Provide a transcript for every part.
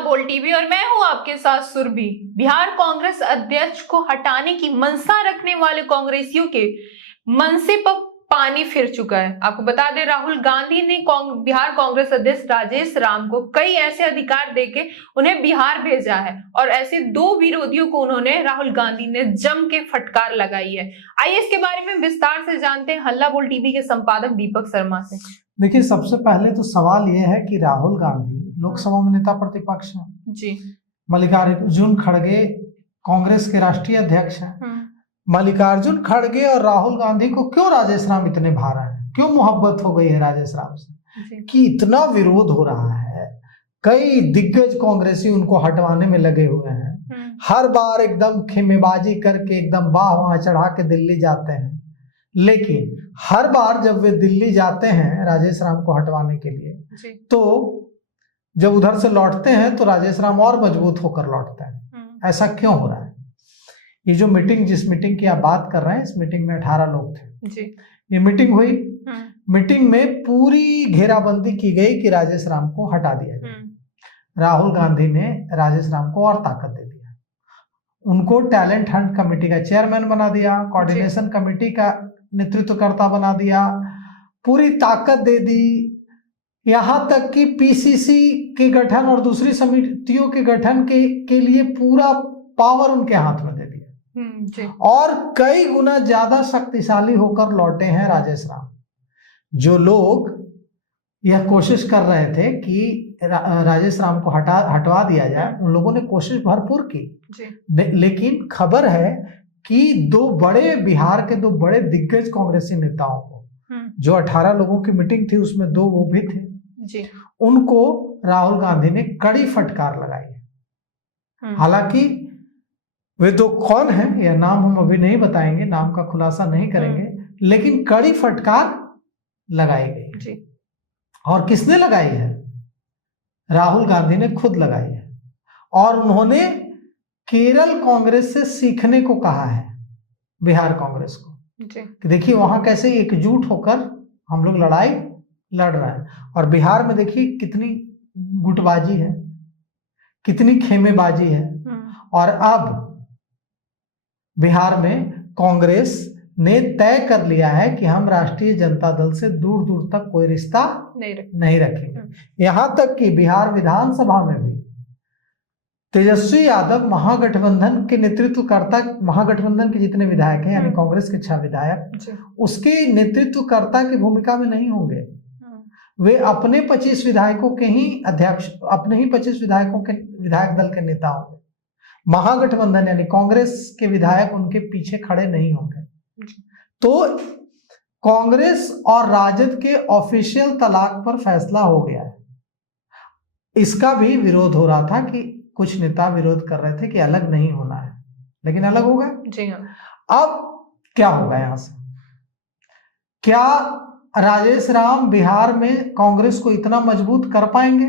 बोल टीवी और मैं हूं आपके साथ सुरभि। बिहार कांग्रेस अध्यक्ष को हटाने की मंशा रखने वाले कांग्रेसियों के मनसे पर पानी फिर चुका है। आपको बता दें, राहुल गांधी ने बिहार कांग्रेस अध्यक्ष राजेश राम को कई ऐसे अधिकार देके उन्हें बिहार भेजा है और ऐसे दो विरोधियों को उन्होंने राहुल गांधी ने जम के फटकार लगाई है। आइए इसके बारे में विस्तार से जानते हैं हल्ला बोल टीवी के संपादक दीपक शर्मा से। देखिए, सबसे पहले तो सवाल यह है कि राहुल गांधी लोकसभा में नेता प्रतिपक्ष हैं जी। मल्लिकार्जुन खड़गे कांग्रेस के राष्ट्रीय अध्यक्ष हैं। मल्लिकार्जुन खड़गे और राहुल गांधी को क्यों राजेश राम इतने भा रहे हैं, क्यों मोहब्बत हो गई है राजेश राम से कि इतना विरोध हो रहा है। कई दिग्गज कांग्रेसी उनको हटवाने में लगे हुए हैं। हर बार एकदम खेमेबाजी करके एकदम बाह वहां चढ़ा के दिल्ली जाते हैं, लेकिन हर बार जब वे दिल्ली जाते हैं राजेश राम को हटवाने के लिए, तो जब उधर से लौटते हैं तो राजेश राम और मजबूत होकर लौटते हैं। ऐसा क्यों हो रहा है? ये जो मीटिंग, जिस मीटिंग की आप बात कर रहे हैं, इस मीटिंग में 18 लोग थे जी। ये मीटिंग हुई, मीटिंग में पूरी घेराबंदी की गई कि राजेश राम को हटा दिया जाए। राहुल गांधी ने राजेश राम को और ताकत दे दिया, उनको टैलेंट हंट कमेटी का चेयरमैन बना दिया, कोऑर्डिनेशन कमेटी का नेतृत्वकर्ता बना दिया, पूरी ताकत दे दी। यहां तक कि पीसीसी के गठन और दूसरी समितियों के गठन के लिए पूरा पावर उनके हाथ में दे दिया और कई गुना ज्यादा शक्तिशाली होकर लौटे हैं राजेश राम। जो लोग यह कोशिश कर रहे थे कि राजेश राम को हटवा दिया जाए, उन लोगों ने कोशिश भरपूर की, लेकिन खबर है कि बिहार के दो बड़े दिग्गज कांग्रेसी नेताओं को, जो 18 लोगों की मीटिंग थी उसमें 2 वो भी थे जी, उनको राहुल गांधी ने कड़ी फटकार लगाई। हालांकि वे दो कौन हैं यह नाम हम अभी नहीं बताएंगे, नाम का खुलासा नहीं करेंगे, लेकिन कड़ी फटकार लगाई गई जी। और किसने लगाई है? राहुल गांधी ने खुद लगाई है और उन्होंने केरल कांग्रेस से सीखने को कहा है बिहार कांग्रेस को कि देखिए वहां कैसे एकजुट होकर हम लोग लड़ाई लड़ रहे हैं, और बिहार में देखिए कितनी गुटबाजी है, कितनी खेमेबाजी है। और अब बिहार में कांग्रेस ने तय कर लिया है कि हम राष्ट्रीय जनता दल से दूर दूर तक कोई रिश्ता नहीं रखेंगे। यहां तक कि बिहार विधानसभा में भी तेजस्वी यादव महागठबंधन के नेतृत्वकर्ता, महागठबंधन के जितने विधायक हैं यानी कांग्रेस के 6 विधायक, उसके नेतृत्वकर्ता की भूमिका में नहीं होंगे। वे अपने 25 विधायकों के ही अध्यक्ष, अपने ही 25 विधायकों के विधायक दल के नेता होंगे। महागठबंधन यानी कांग्रेस के विधायक उनके पीछे खड़े नहीं होंगे। तो कांग्रेस और राजद के ऑफिशियल तलाक पर फैसला हो गया है। इसका भी विरोध हो रहा था कि कुछ नेता विरोध कर रहे थे कि अलग नहीं होना है, लेकिन अलग हो गया जी। हाँ, अब क्या होगा यहां से? क्या राजेश राम बिहार में कांग्रेस को इतना मजबूत कर पाएंगे?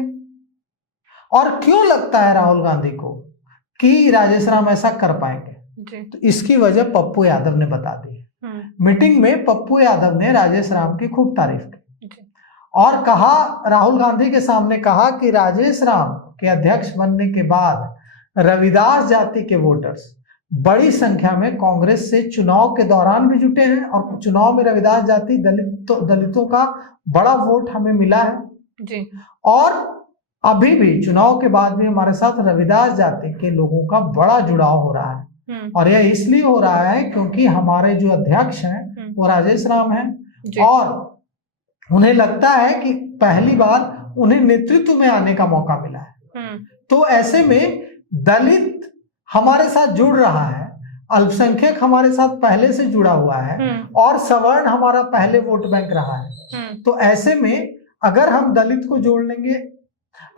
और क्यों लगता है राहुल गांधी को कि राजेश राम ऐसा कर पाएंगे? तो इसकी वजह पप्पू यादव ने बता दी। मीटिंग में पप्पू यादव ने राजेश राम की खूब तारीफ की और कहा, राहुल गांधी के सामने कहा कि राजेश राम के अध्यक्ष बनने के बाद रविदास जाति के वोटर्स बड़ी संख्या में कांग्रेस से चुनाव के दौरान भी जुटे हैं और चुनाव में रविदास जाति दलितों का बड़ा वोट हमें मिला है जी। और अभी भी चुनाव के बाद भी हमारे साथ रविदास जाति के लोगों का बड़ा जुड़ाव हो रहा है, और यह इसलिए हो रहा है क्योंकि हमारे जो अध्यक्ष हैं वो राजेश राम हैं और उन्हें लगता है कि पहली बार उन्हें नेतृत्व में आने का मौका मिला है। तो ऐसे में दलित हमारे साथ जुड़ रहा है, अल्पसंख्यक हमारे साथ पहले से जुड़ा हुआ है और सवर्ण हमारा पहले वोट बैंक रहा है। तो ऐसे में अगर हम दलित को जोड़ लेंगे,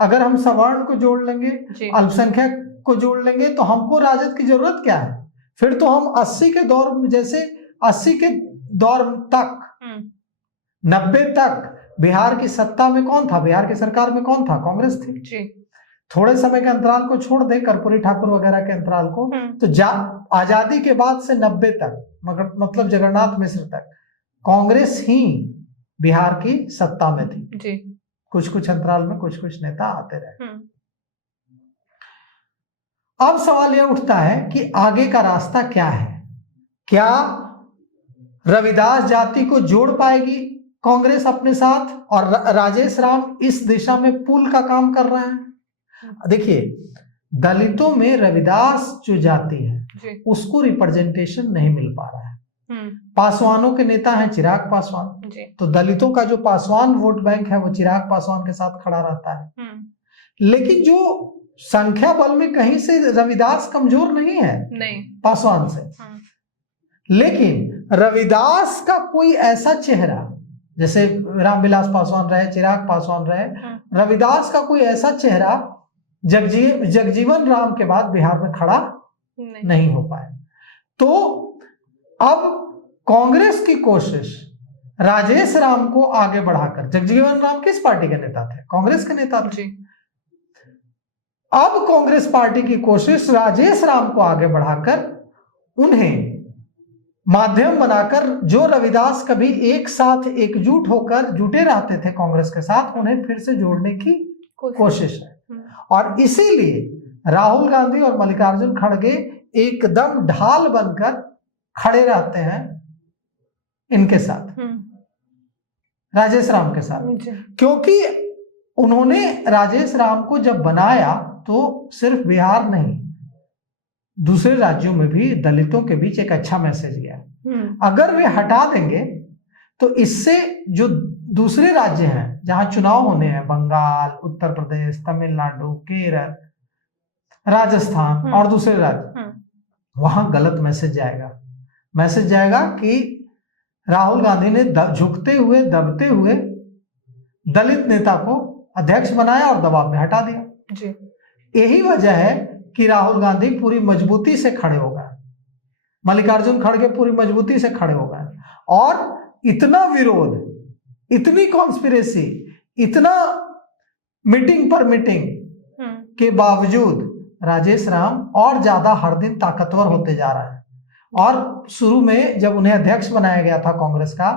अगर हम सवर्ण को जोड़ लेंगे, अल्पसंख्यक को जोड़ लेंगे, तो हमको राजद की जरूरत क्या है? फिर तो हम 80 के दौर में, जैसे 80 के दौर तक 90 तक बिहार की सत्ता में कौन था, बिहार की सरकार में कौन था? कांग्रेस थी जी। थोड़े समय के अंतराल को छोड़ दे, कर्पूरी ठाकुर वगैरह के अंतराल को, तो आजादी के बाद से 90 तक, मतलब जगन्नाथ मिश्र तक कांग्रेस ही बिहार की सत्ता में थी जी। कुछ कुछ अंतराल में कुछ कुछ नेता आते रहे। अब सवाल यह उठता है कि आगे का रास्ता क्या है। क्या रविदास जाति को जोड़ पाएगी कांग्रेस अपने साथ, और राजेश राम इस दिशा में पुल का काम कर रहे हैं। देखिए, दलितों में रविदास जो जाति है उसको रिप्रेजेंटेशन नहीं मिल पा रहा है। पासवानों के नेता हैं चिराग पासवान, तो दलितों का जो पासवान वोट बैंक है वो चिराग पासवान के साथ खड़ा रहता है। लेकिन जो संख्या बल में कहीं से रविदास कमजोर नहीं है, नहीं पासवान से। लेकिन रविदास का कोई ऐसा चेहरा, जैसे रामविलास पासवान रहे, चिराग पासवान रहे, रविदास का कोई ऐसा चेहरा जगजीवन राम के बाद बिहार में खड़ा नहीं हो पाए। तो अब कांग्रेस की कोशिश राजेश राम को आगे बढ़ाकर, जगजीवन राम किस पार्टी के नेता थे? कांग्रेस के नेता थे। अब कांग्रेस पार्टी की कोशिश राजेश राम को आगे बढ़ाकर उन्हें माध्यम बनाकर, जो रविदास कभी एक साथ एकजुट होकर जुटे रहते थे कांग्रेस के साथ, उन्हें फिर से जोड़ने की कोशिश है। और इसीलिए राहुल गांधी और मल्लिकार्जुन खड़गे एकदम ढाल बनकर खड़े रहते हैं इनके साथ, राजेश राम के साथ, क्योंकि उन्होंने राजेश राम को जब बनाया तो सिर्फ बिहार नहीं, दूसरे राज्यों में भी दलितों के बीच एक अच्छा मैसेज गया। अगर वे हटा देंगे तो इससे जो दूसरे राज्य हैं जहां चुनाव होने हैं, बंगाल, उत्तर प्रदेश, तमिलनाडु, केरल, राजस्थान और दूसरे राज्य, वहां गलत मैसेज जाएगा। मैसेज जाएगा कि राहुल गांधी ने झुकते हुए, दबते हुए दलित नेता को अध्यक्ष बनाया और दबाव में हटा दिया। यही वजह है कि राहुल गांधी पूरी मजबूती से खड़े हो गए, मल्लिकार्जुन खड़गे पूरी मजबूती से खड़े हो गए, और इतना विरोध, इतनी कॉन्स्पिरेसी, इतना मीटिंग पर मीटिंग के बावजूद राजेश राम और ज्यादा हर दिन ताकतवर होते जा रहा है। और शुरू में जब उन्हें अध्यक्ष बनाया गया था कांग्रेस का,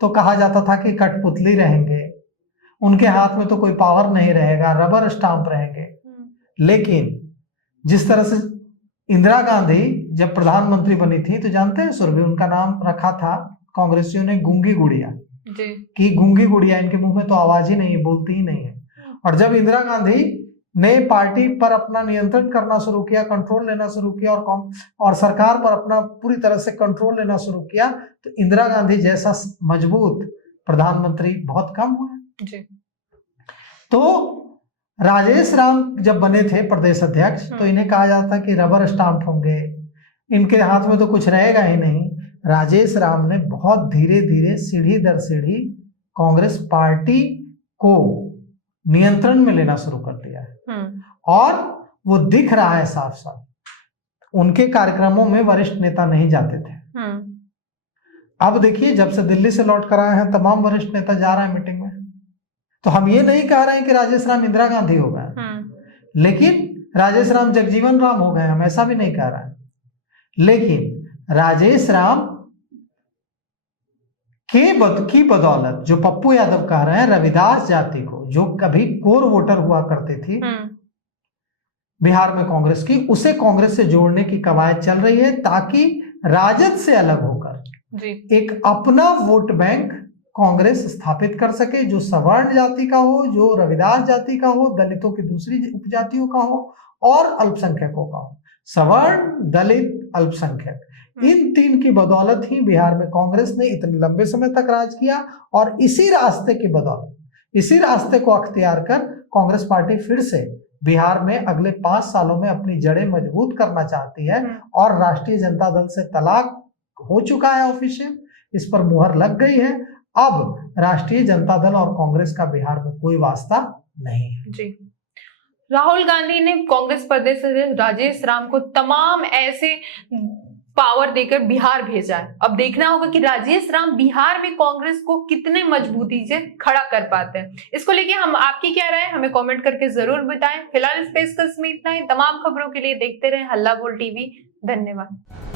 तो कहा जाता था कि कठपुतली रहेंगे, उनके हाथ में तो कोई पावर नहीं रहेगा, रबर स्टाम्प रहेंगे। लेकिन जिस तरह से इंदिरा गांधी जब प्रधानमंत्री बनी थी, तो जानते हैं सुरभि, उनका नाम रखा था कांग्रेसियों ने गूंगी गुड़िया, कि गूंगी गुड़िया, इनके मुंह में तो आवाज ही नहीं है, बोलती ही नहीं है। और जब इंदिरा गांधी ने पार्टी पर अपना नियंत्रण करना शुरू किया, कंट्रोल लेना शुरू किया, और सरकार पर अपना पूरी तरह से कंट्रोल लेना शुरू किया, तो इंदिरा गांधी जैसा मजबूत प्रधानमंत्री बहुत कम हुए। तो राजेश राम जब बने थे प्रदेश अध्यक्ष, तो इन्हें कहा जाता कि रबर स्टाम्प होंगे, इनके हाथ में तो कुछ रहेगा ही नहीं। राजेश राम ने बहुत धीरे धीरे, सीढ़ी दर सीढ़ी कांग्रेस पार्टी को नियंत्रण में लेना शुरू कर दिया है, और वो दिख रहा है साफ साफ। उनके कार्यक्रमों में वरिष्ठ नेता नहीं जाते थे। अब देखिए, जब से दिल्ली से लौट कर आए हैं, तमाम वरिष्ठ नेता जा रहे हैं मीटिंग में। तो हम ये नहीं कह रहे हैं कि राजेश राम इंदिरा गांधी हो गए, लेकिन राजेश राम जगजीवन राम हो गए, हम ऐसा भी नहीं कह रहे हैं। लेकिन राजेश राम की बदौलत, जो पप्पू यादव कह रहे हैं, रविदास जाति को, जो कभी कोर वोटर हुआ करती थी बिहार में कांग्रेस की, उसे कांग्रेस से जोड़ने की कवायद चल रही है, ताकि राजद से अलग होकर एक अपना वोट बैंक कांग्रेस स्थापित कर सके, जो सवर्ण जाति का हो, जो रविदास जाति का हो, दलितों की दूसरी उपजातियों का हो, और अल्पसंख्यकों का हो। सवर्ण, दलित, अल्पसंख्यक, इन तीन की बदौलत ही बिहार में कांग्रेस ने इतने लंबे समय तक राज किया, और इसी रास्ते की बदौलत, इसी रास्ते को अख्तियार कर कांग्रेस पार्टी फिर से बिहार में अगले 5 सालों में अपनी जड़ें मजबूत करना चाहती है। और राष्ट्रीय जनता दल से तलाक हो चुका है ऑफिशियल, इस पर मुहर लग गई है। अब राष्ट्रीय जनता दल और कांग्रेस का बिहार में कोई वास्ता नहीं है। जी, राहुल गांधी ने कांग्रेस प्रदेश अध्यक्ष राजेश राम को तमाम ऐसे पावर देकर बिहार भेजा है। अब देखना होगा कि राजेश राम बिहार में कांग्रेस को कितने मजबूती से खड़ा कर पाते हैं। इसको लेके हम, आपकी क्या राय है, हमें कमेंट करके जरूर बताएं। फिलहाल इस पेशकश में इतना ही। तमाम खबरों के लिए देखते रहें हल्ला बोल टीवी। धन्यवाद।